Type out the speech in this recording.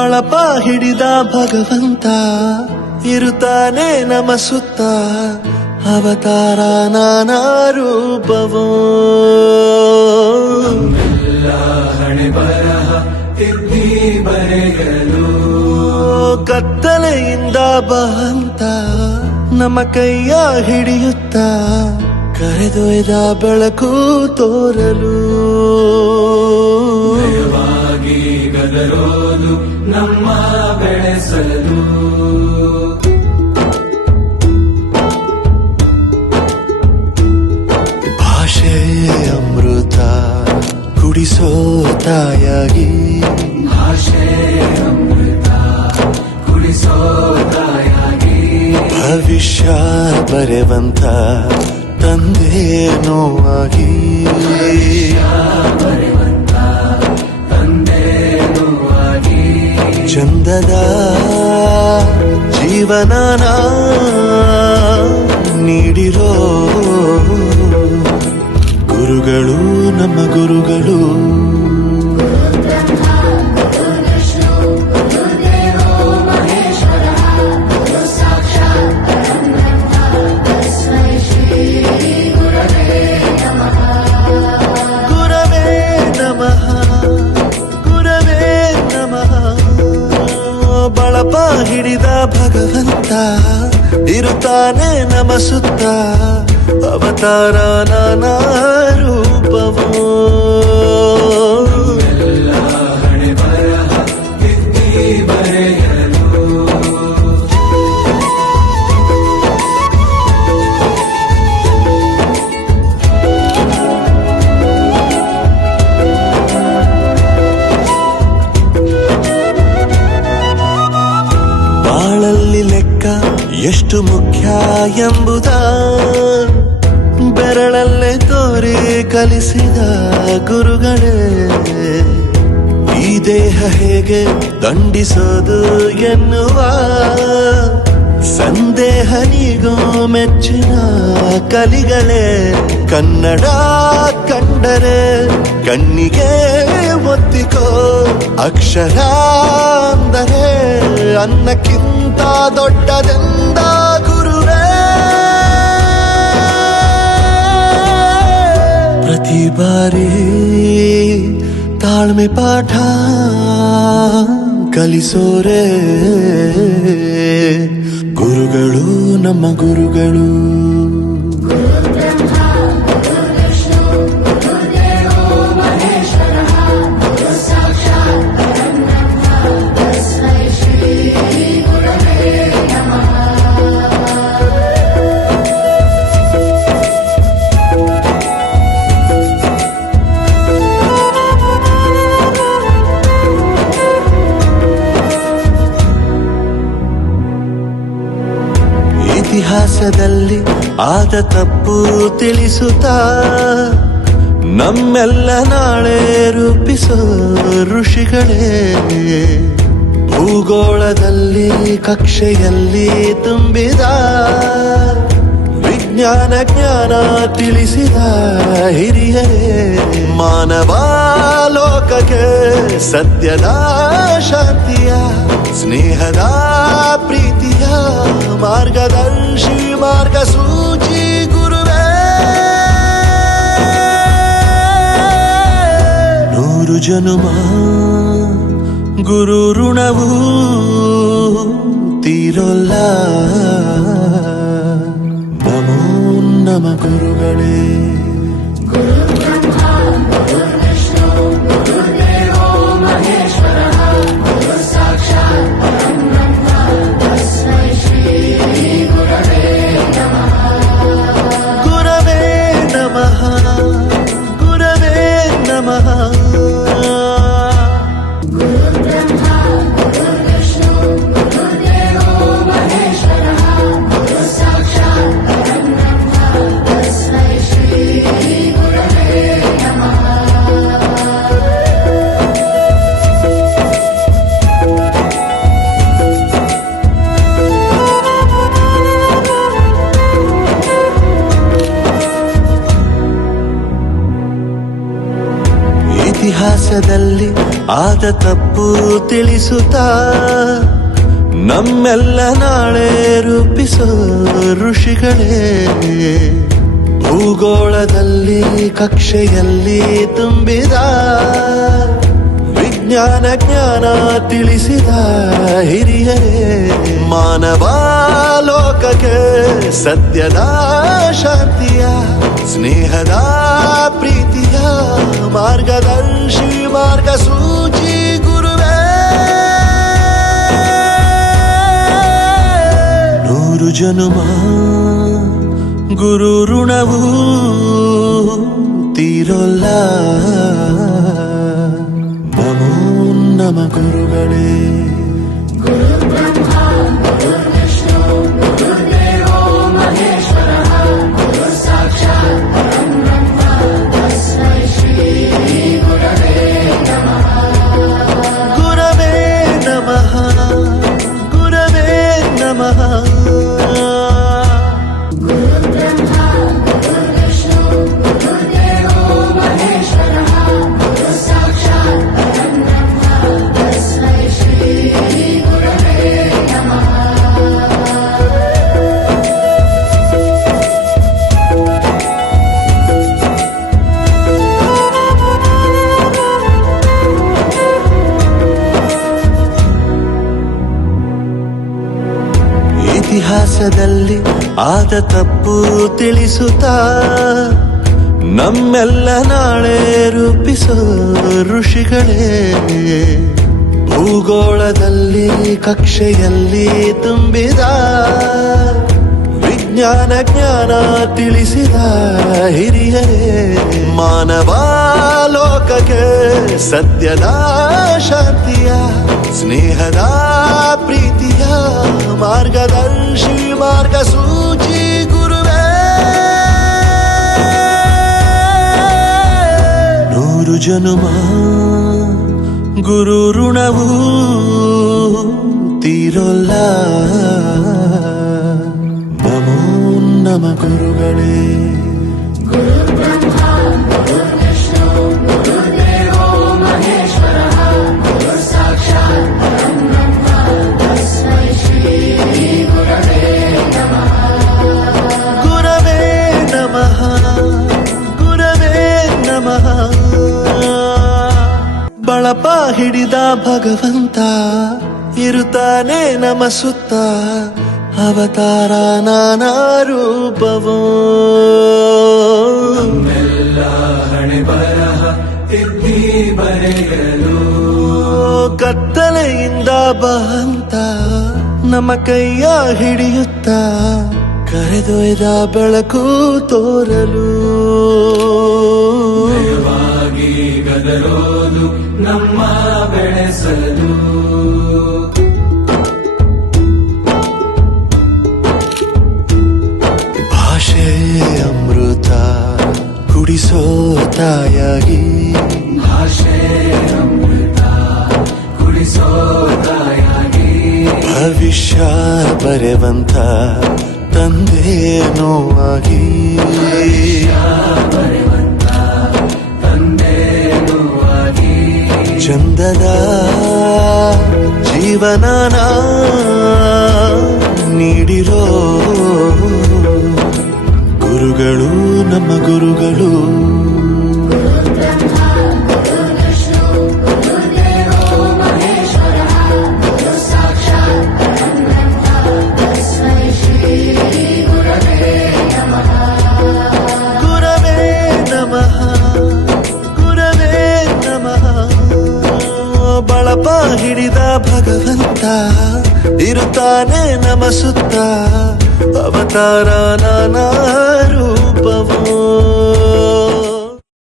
ಬಳಪ ಹಿಡಿದ ಭಗವಂತ ಇರುತ್ತಾನೆ ನಮ ಸುತ್ತ ಅವತಾರ ನಾನಾ ರೂಪವೋ ಹಣೆ ಬರಹ ತಿದ್ದಿ ಬರೆಯಲು ಕತ್ತಲೆಯಿಂದ ಬಹಂತ ನಮ್ಮ ಕೈಯ ಹಿಡಿಯುತ್ತ ಕರೆದೊಯ್ದ ಬೆಳಕು ತೋರಲು ಭಯವಾಗಿ ಗದರೋದು ನಮ್ಮ ಬೆಳೆಸಲು ಭಾಷೆ ಅಮೃತ ಕುಡಿಸೋ ತಾಯಾಗಿ ಭಾಷೆ ಅಮೃತ ಕುಡಿಸೋ ತಾಯಾಗಿ ಭವಿಷ್ಯ ಬರೆವಂತ ತಂದೆ ನೋವಾಗಿ ಬರೆವಂತ ತಂದೆ ನೋವಾಗಿ ಚಂದದ ಜೀವನನ ನೀಡಿರೋ ಗುರುಗಳು ನಮ್ಮ ಗುರುಗಳು ಗುರವೇ ನಮಃ ಗುರವೇ ನಮಃ ಬಳಪ ಹಿಡಿದ ಭಗವಂತ ಇರುತ್ತಾನೆ ನಮ ಸುತ್ತ ಅವತಾರ ನಾನಾ ರೂಪವೋ ಹಣೆ ಬರಹ ತಿದ್ದಿ ಬರೆಯಲು ಬಾಳಲ್ಲಿ ಲೆಕ್ಕ ಎಷ್ಟು ಮುಖ್ಯ ಎಂಬುದ ಬೆರಳಲ್ಲೇ ತೋರಿ ಕಲಿಸಿದ ಗುರುಗಳೇ ಈ ದೇಹ ಹೇಗೆ ದಂಡಿಸೋದು ಎನ್ನುವ ಸಂದೇಹ ನೀಗೋ ಮೆಚ್ಚಿನ ಕಲಿಗಳೇ ಕನ್ನಡ ಕಂಡರೆ ಕಣ್ಣಿಗೆ ಒತ್ತಿಕೋ ಅಕ್ಷರ ಅಂದರೆ ಅನ್ನಕ್ಕಿಂತ ದೊಡ್ಡದೆಂದ ಗುರುವೇ ಪ್ರತಿ ಬಾರಿ ತಾಳ್ಮೆ ಪಾಠ ಕಲಿಸೋರೆ ಗುರುಗಳು ನಮ್ಮ ಗುರುಗಳು ಇತಿಹಾಸದಲ್ಲಿ ಆದ ತಪ್ಪು ತಿಳಿಸುತ್ತಾ ನಮ್ಮೆಲ್ಲ ನಾಳೆ ರೂಪಿಸೋ ಋಷಿಗಳೇ ಭೂಗೋಳದಲ್ಲಿ ಕಕ್ಷೆಯಲ್ಲಿ ತುಂಬಿದ ವಿಜ್ಞಾನ ಜ್ಞಾನ ತಿಳಿಸಿದ ಹಿರಿಯರೇ ಮಾನವ ಲೋಕಕ್ಕೆ ಸತ್ಯದ ಶಾಂತಿಯ ಸ್ನೇಹದ ಪ್ರೀತಿಯ ಮಾರ್ಗದರ್ಶಿ ಮಾರ್ಗಸೂಚಿ ಗುರುವೇ ನೂರು ಜನುಮ ಗುರು ಋಣವು ತೀರೋಲ್ಲ ನಮೋ ನಮ ಗುರುಗಳೇ ಗುರವೇ ನಮಃ ಗುರವೇ ನಮಃ ಇತಿಹಾಸದಲ್ಲಿ ಆದ ತಪ್ಪು ತಿಳಿಸುತ್ತಾ ನಮ್ಮೆಲ್ಲ ನಾಳೆ ರೂಪಿಸೋ ಋಷಿಗಳೇ. ಭೂಗೋಳದಲ್ಲಿ ಕಕ್ಷೆಯಲ್ಲಿ ತುಂಬಿದ ವಿಜ್ಞಾನ ಜ್ಞಾನ ತಿಳಿಸಿದ ಹಿರಿಯರೇ. ಮಾನವ ಲೋಕಕ್ಕೆ ಸತ್ಯದ ಶಾಂತಿಯ ಸ್ನೇಹದ ಪ್ರೀತಿಯ ಮಾರ್ಗದರ್ಶಿ ಮಾರ್ಗಸೂಚಿ ಗುರುವೇ. 100 ಜನುಮ ಗುರು ಋಣವು ತೀರೋಲ್ಲ. ನಮೋ ನಮ ಗುರುಗಳೇ. ಗುರವೇ ನಮಃ ಗುರವೇ ನಮಃ. ಇತಿಹಾಸದಲ್ಲಿ ಆದ ತಪ್ಪು ತಿಳಿಸುತ್ತಾ ನಮ್ಮೆಲ್ಲ ನಾಳೆ ರೂಪಿಸೋ ಋಷಿಗಳೇ. ಭೂಗೋಳದಲ್ಲಿ ಕಕ್ಷೆಯಲ್ಲಿ ತುಂಬಿದ ವಿಜ್ಞಾನ ಜ್ಞಾನ ತಿಳಿಸಿದ ಹಿರಿಯರೇ. ಮಾನವ ಲೋಕಕ್ಕೆ ಸತ್ಯದ ಶಾಂತಿಯ ಸ್ನೇಹದ ಪ್ರೀತಿಯ ಮಾರ್ಗದರ್ಶಿ ಮಾರ್ಗಸೂಚಿ ಗುರುವೇ. 100 ಜನುಮ ಗುರು ಋಣವು ತೀರೋಲ್ಲ. ನಮೋ ನಮ ಗುರುಗಳೇ. ಗುರವೇ ನಮಃ ಗುರವೇ ನಮಃ. ಬಳಪ ಹಿಡಿದ ಭಗವಂತ ಇರುತ್ತಾನೆ ನಮ ಸುತ್ತ. ಅವತಾರ ನಾನಾ ರೂಪವೋ ಎಲ್ಲ ಹಣೆ ಬರಹ ತಿದ್ದಿ ಬರೆಯಲು. ಕತ್ತಲೆಯಿಂದ ಬಹಂತ ನಮ್ಮ ಕೈಯ ಹಿಡಿಯುತ್ತ ಕರೆದೊಯ್ದ ಬೆಳಕು ತೋರಲು. ಭಯವಾಗಿ ಗದರೋದು ನಮ್ಮ ಬೆಳೆಸಲು. ಭಾಷೆ ಅಮೃತ ಕುಡಿಸೋ ತಾಯಾಗಿ. ಭಾಷೆ ಅಮೃತ ಕುಡಿಸೋ ತಾಯಾಗಿ. ಭವಿಷ್ಯ ಬರೆವಂತ ತಂದೇನೋ ಆಗಿ. ಬರೆವಂತ ತಂದೇನೂ ಆಗಿ. ಚಂದದ ಜೀವನನ ನೀಡಿರೋ ಗುರುಗಳು ನಮ್ಮ ಗುರುಗಳು. ಗುರವೇ ನಮಃ ಗುರವೇ ನಮಃ. ಬಳಪ ಹಿಡಿದ ಭಗವಂತ ಇರುತ್ತಾನೆ ನಮ ಸುತ್ತ. ಅವತಾರ ನಾನಾ ರೂಪವೋ